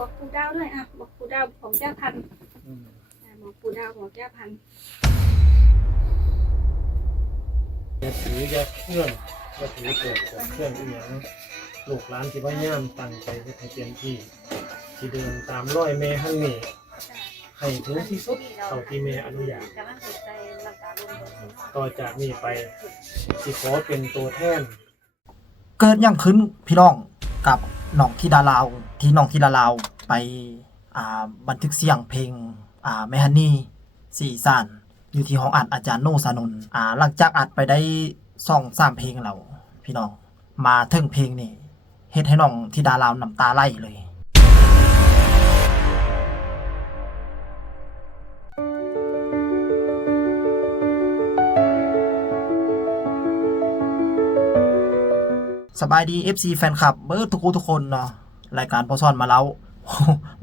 บอกปูดาวด้วยอ่ะบอกปูดาวของแก้วพันธุ์บอกปูดาวของแก้วพันธุ์อย่าถืออย่าเครื่องอย่าถือเกิดจากเครื่องอีหยังลูกหลานที่พยายามตั้งใจให้เต็มที่ที่เดินตามรอยแม่หั่นนี่ให้ถึงที่สุดเท่าที่แม่อนุญาตต่อจากนี้ไปสิขอเป็นตัวแทนเกิดยังขึ้นพี่น้องกับน้องธิดาลาวที่น้องธิดาลาวไปบันทึกเสียงเพลงแม่ฮันนี่สีอีสานอยู่ที่ห้องอัดอาจารย์โนสานนท์หลังจากอัดไปได้2-3เพลงแล้วพี่น้องมาถึงเพลงนี่เฮ็ดให้น้องธิดาลาวน้ำตาไหลเลยสบายดี FC แฟนคลับเบิร์ดทุกคนเนาะรายการพอซ่อนมาแล้ว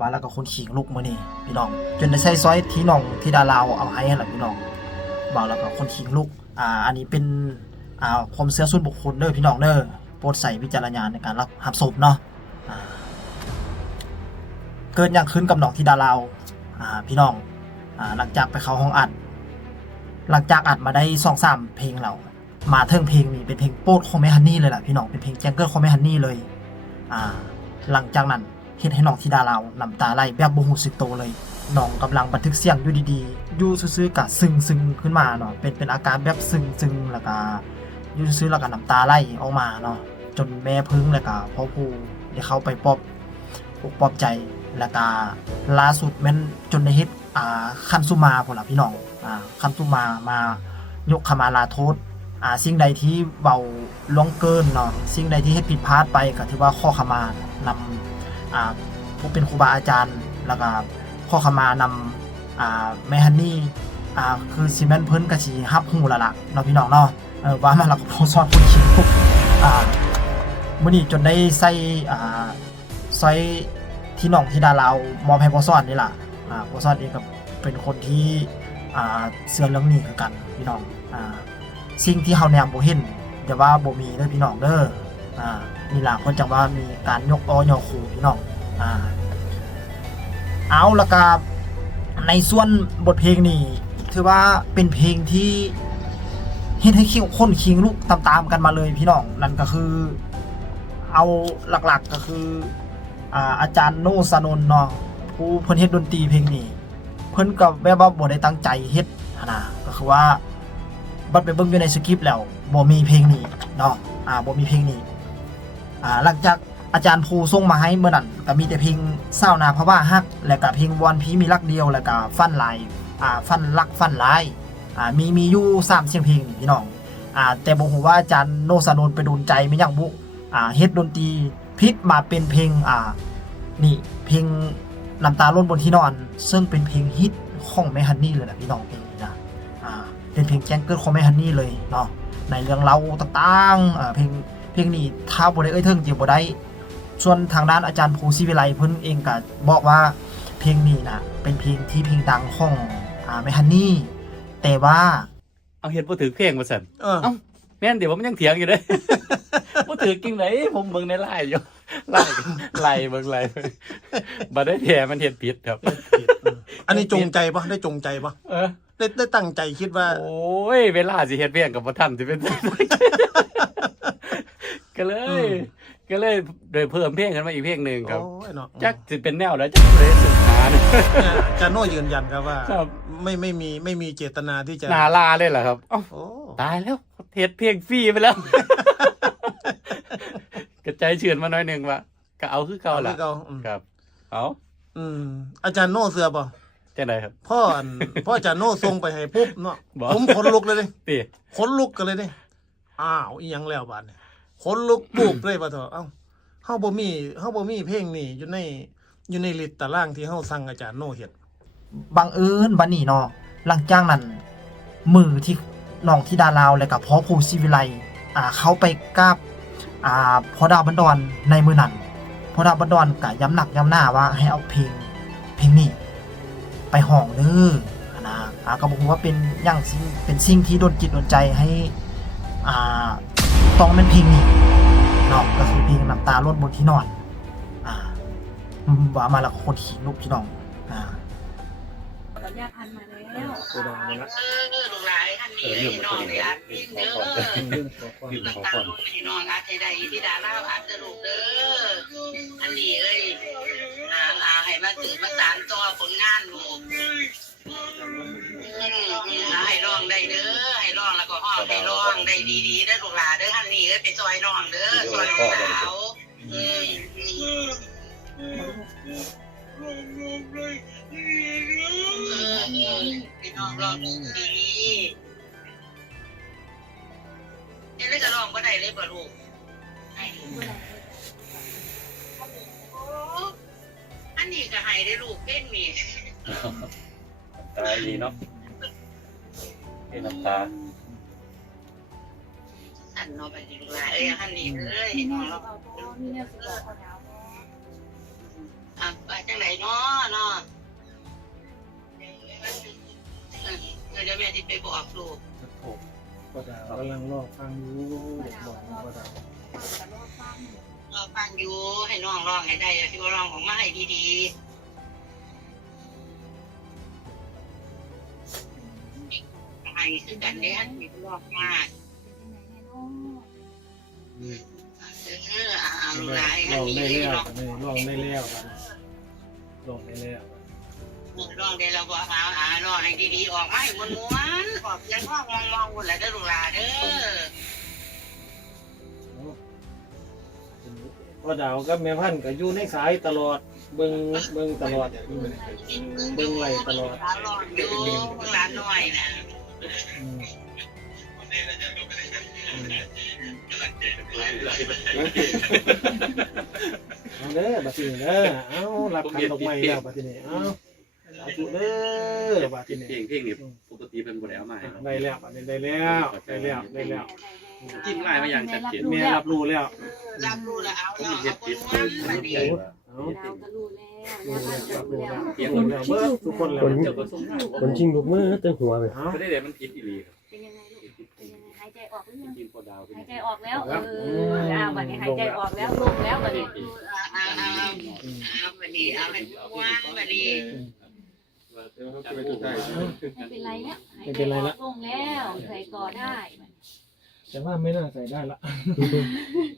มาแล้วก็คนขิงลูกมื้อนี้พี่น้องจนได้ใช้ซอยที่น้องที่ดาลาวเอาให้หั่นล่ะพี่น้องบ่าวแล้วก็คนขิงลูกอันนี้เป็นความเชื่อส่วนบุคคลเด้อพี่น้องเด้อโปรดใส่วิจารณญาณในการรับชมเนาะเกิดอย่างขึ้นกับน้องที่ดาลาวพี่น้องหลังจากไปเข้าห้องอัดหลังจากอัดมาได้ 2-3 เพลงแล้วมาเทิงเพลงนี้เป็นเพลงโปรดของแม่ฮันนี่เลยล่ะพี่น้องเป็นเพลงแจงเกิลของแม่ฮันนี่เลยหลังจากนั้นเฮ็ดให้น้องธิดาลาวน้ำตาไหลแบบบ่ฮู้สึกโตเลยน้องกำลังบันทึกเสียงอยู่ดีๆอยู่ซื่อๆก็ซึ้งขึ้นมาเนาะเป็นอาการแบบซึ้งแล้วก็อยู่ซื่อๆแล้วก็น้ำตาไหลออกมาเนาะจนแม่พึ่งแล้วก็พ่อปู่ได้เข้าไปปลอบใจแล้วก็ล่าสุดแม่นจนได้เฮ็ดคันสุมาพุ่นล่ะพี่น้องคันสุมามายกขมาลาโทษสิ่งใดที่เบาล่วงเกินเนาะสิ่งใดที่เฮ็ดผิดพลาดไปก็ถือว่าข้อขมานำผู้เป็นครูบาอาจารย์แล้วก็ข้อขมานำแม่ฮันนี่คือสิแม่นเพิ่นก็สิรับรู้แล้วล่ะเนาะพี่น้องเนาะว่ามาแล้วก็พอสอนผู้คิดมื้อนี้จนได้ใส่ซอยที่น้องที่ดาลาวมอบให้พอสอนนี่ล่ะพอสอนเองก็เป็นคนที่เชื่อเรื่องนี้คือกันพี่น้องสิ่งที่เฮาแนมบ่เห็นอย่าว่าบ่มีเด้อพี่น้องเด้อนี่ล่ะคนจังว่ามีการยกอ้อยอขู่พี่น้องเอาละก็ในส่วนบทเพลงนี่ถือว่าเป็นเพลงที่เฮ็ดให้คนคิงลูกตามๆกันมาเลยพี่น้องนั่นก็คือเอาหลักๆก็คืออาจารย์โนสานนท์เนาะผู้เพิ่นเฮ็ดดนตรีเพลงนี้เพิ่นก็แบบว่าบ่ได้ตั้งใจเฮ็ดนะก็คือว่าบัดไปเบิ่งอยู่ในสคริปต์แล้วบ่มีเพลงนี้เนาะบ่มีเพลงนี้หลังจากอาจารย์ภูส่งมาให้เมื่อนั้นก็มีแต่เพลงเศร้านาเพราะว่าฮักและก็เพลงวอนผีมีรักเดียวแล้วก็ฟันลายฟันรักฟันลายมีอยู่3เสียงเพลงนี่พี่น้องแต่บ่ฮู้ว่าอาจารย์โนสานนท์ไปโดนใจมั้ยยังบ่เฮ็ดดนตรีพิษมาเป็นเพลงนี่เพลงน้ำตาล้นบนที่นอนซึ่งเป็นเพลงฮิตของแม่ฮันนี่เลยนะพี่น้องเพลงนี้นะเป็นเพลงแจ้งเกิดของแม่ฮันนี่เลยเนาะในเรื่องเล่าต่างๆเพลงนี้ถ้าบ่ได้เทิงจริงบ่ได้ส่วนทางด้านอาจารย์ภูศิวิไลเพิ่นเองก็บอกว่าเพลงนี้นะเป็นเพลงที่เพลงดังของแม่ฮันนี่แต่ว่าเอาเฮ็ดบ่ถือเพลงว่าซั่นเอ้าแม่นเดี๋ยวมันยังเถียงอยู่เด้ บ่ถือกิ่งไหนผมเบิ่งในไลน์อยู่ไลน์เบิ่งไลน์บ่ได้แท้มันเฮ็ดผิดครับอันนี้จงใจป่ะได้จงใจป่ะได้ตั้งใจคิดว่าโอ้ยเวลาสิเฮ็ดเพลงก็บ่ทันสิเป็นก็เลยโดยเพิ่มเพลงขึ้นมาอีกเพลงนึงครับจักสิเป็นแนวแล้วจักบ่ได้ศึกษาอาจารย์โน่ยืนยันครับว่าไม่มีเจตนาที่จะนาลาเลยเหรอครับอ้าวตายแล้วเฮ็ดเพลงฟรีไปแล้วกระจายเฉือนมาหน่อยนึงว่าก็เอาคือเก่าล่ะครับเอาอาจารย์โน่เสือบ่จังได๋ครับพ่ออาจารย์โน่ส่งไปให้ปุ๊บเนาะผมขนลุกเลยดิขนลุกกันเลยดิอ้าวอีหยังแล้วบาดนี้ขนลุกปุ๊บเลยป่ะเถอะเอ้าเฮาบ่มีเพลงนี้อยู่ในลิสต์ตารางที่เฮาสั่งอาจารย์โน่เฮ็ดบังเอิญบัดนี้เนาะหลังจากนั้นมือที่น้องธิดาลาวแล้วก็พ่อภูศิวิไลเขาไปกราบพ่อดาวบันดอนในมื้อนั้นพ่อดาวบันดอนก็ย้ำหนักย้ำหน้าว่าให้เอาเพลงนี้ไปห้องเด้อนะก็บ่ฮู้ว่าเป็นหยังเป็นสิ่งที่โดนจิตโดนใจให้ต้องเป็นเพลงนี้เนาะก็คือเพลงน้ำตาล้นบนที่นอน ว่ามาแล้วก็คนขี้ลุกพี่น้องขออนุญาตทันมาแล้ว กูดาวนี่ละ ลูกหลานท่านนี้ให้น้องได้อัดเองเด้อ เรื่องขอความ ยื่นขอ ตา ก่อน มให้น้องอัดให้ได้ที่ดาราอัดเด้อลูกเด้ออันนี้เอ้ยให้มาตื่นมาสานต่อผลงานลูกให้ร้องได้เด้อให้ร้องแล้วก็ห้องให้ร้องได้ดีๆเด้อลูกหลานเด้อท่านนี้เอ้ยไปซอยน้องเด้อซอยน้องสาวพี่น้องร้องดีนี่เลยจะร้องบ่ได้เลยบ่ลูกอันนี้ก็ให้ได้ลูกเล่นมี ตาดีเนาะเป็นน้ำตา อันเนาะไปดีลูกหลานอันนี้เลยน้องร้อง มีแนวสิบอกขอดาว จังไหนเนาะเดี๋ยวแม่ที่ไปบอกลูก กูดาวกำลังรอฟังอยู่บอกกูดาว รอฟังอยู่ให้น้องร้องให้ได้ที่ว่าร้องออกมาให้ดีๆให้คือกันได้อันนี้ร้องมากลูกหลานอันนี้ร้อง ลองได้แล้วกันลองได้แล้ว ร้องได้แล้วบอกร้องให้ดีๆออกมาให้ม้วนๆออกยังร้องมองๆวนแหละเด้อลูกหลานเด้อ พ่อดาวกับแม่พันธุ์ก็อยู่ในสายตลอดเบิ่งตลอดเบิ่งไหลตลอด ร้องอยู่ร้านน้อยนะ เอาเด้อบัดนี้เด้อเอารับคันดอกไม้แล้วบัดนี้เอาสาธุเด้อบัดนี้ เพลงนี่ปกติเป็นบ่ได้เอามาให้ ได้แล้วบัดนี้ได้แล้วจิ้มลายมาอย่างชัดเจน แม่รับรู้แล้ว รับรู้แล้วเอา ผมเฮ็ดผิด เอามาดี เอา ดาวก็รู้แล้ว รู้แล้ว แล้ว เถียงกันแล้วเบิดทุกคนแล้ว เจ้าก็ส่งมา คนชิงลูกมือเต็มหัวไป เอา บ่ได้เด้มันผิดอีหลี เป็นยังไงลูกเป็นยังไงหายใจออกหรือยัง กินพอดาว หายใจออกแล้วบัดนี้หายใจออกแล้วลงแล้วบัดนี้ เอามาดีเอาให้ว่างมาดี ไม่เป็นไรแล้วหายใจออกลงแล้วใส่ก่อได้ แต่ว่าไม่น่าใส่ได้ละ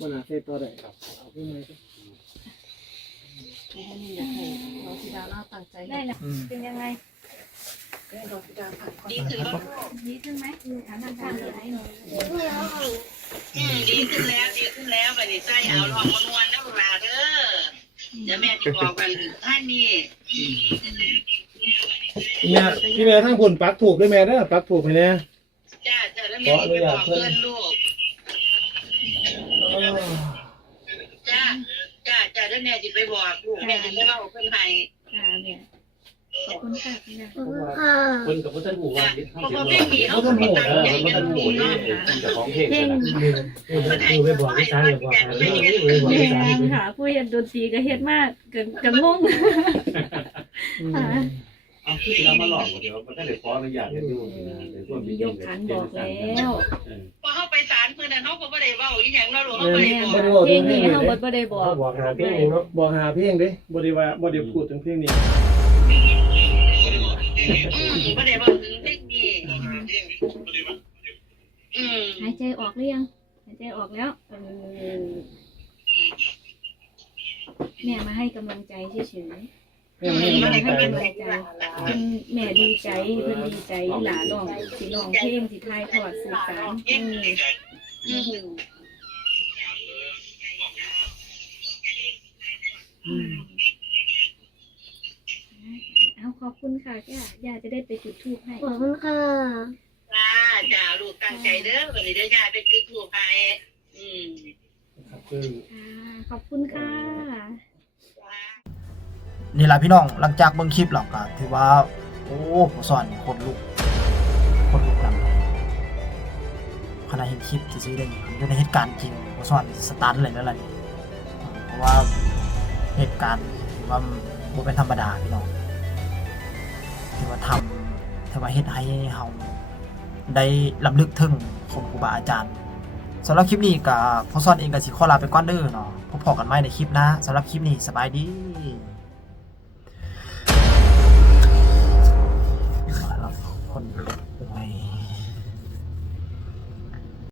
มันน่าใส่ตัวได้ครับเอาขึ้นมาสิ เราที่ดาวเราตั้งใจได้แล้วเป็นยังไง ดีขึ้นบ้าง ดีขึ้นไหมถามทางการเลย ดีขึ้นแล้วบัดนี้ใจเอาลองม้วนๆนะลูกหลานเด้อเดี๋ยวแม่จะบอกกันท่านนี่ พี่แม่ทั้งคุณปักถูกด้วยแม่เด้อปักถูกไหมเนี่ย จ้าแล้วแม่จะบอกเพื่อนลูกจ้าแล้วแม่จะไปบอกลูกแม่จะไปเล่าเพื่อนให้ ค่ะเนี่ยขอบคุณค่ะพี่นะ คนกับบ่ทันหูว่า เพราะว่าไม่มีเอาคนตั้งใจกันลูกเนาะ เจ้าของเพลง คือไปบอกพี่ชายบอกเลยบอกพี่ชาย ค่ะผู้ยันดนตรีก็เฮ็ดมากกันงง เอาคือเรามาหลอกเดี๋ยวมันได้ขออนุญาตกันอยู่นะในส่วนที่ ยกขันบอกแล้ว พอเข้าไปศาลเพื่อนน่ะเขาก็ไม่ได้เว้าอีหยังเนาะลูกเขาไม่ แม่ ได้บอก เพลงนี้เฮาบ่ได้บอก บอกหาพี่เองเนาะ บอกหาเพลงดิบ่ได้ว่าบ่ได้พูดถึงเพลงนี้ ไม่ได้บอกถึงเพลงนี้หายใจออกหรือยังหายใจออกแล้วแม่มาให้กำลังใจเฉยๆ ไม่ให้ ให้ ใจ กำลังใจเพิ่นแม่ดีใจเพิ่นดีใจหลาร้องสิร้องเพลงสิทายทอดสื่อสารเอาขอบคุณค่ะย่าจะได้ไปจุดธูปให้ ขอบคุณค่ะ จ้าลูกตั้งใจเด้อวันนี้ได้ยายไปซื้อถูกไปขอบคุณค่ะ นี่แหละพี่น้องหลังจากเบิ่งคลิปแล้วก็ถือว่าโอ้สอนคนลุกนำขณะเห็นคลิปซื่อๆได้อยู่ในเหตุการณ์จริงสอนสตันเลยนั่นแหละเพราะว่าเหตุการณ์ถือว่าบ่เป็นธรรมดาพี่น้องถือว่าเฮ็ดให้เฮาได้รำลึกถึงคุณครูบาอาจารย์สำหรับคลิปนี้ก็พอสอนเองก็สิขอลาไปก่อนเด้อเนาะ พบกันใหม่ในคลิปหน้าสำหรับคลิปนี้สบายดี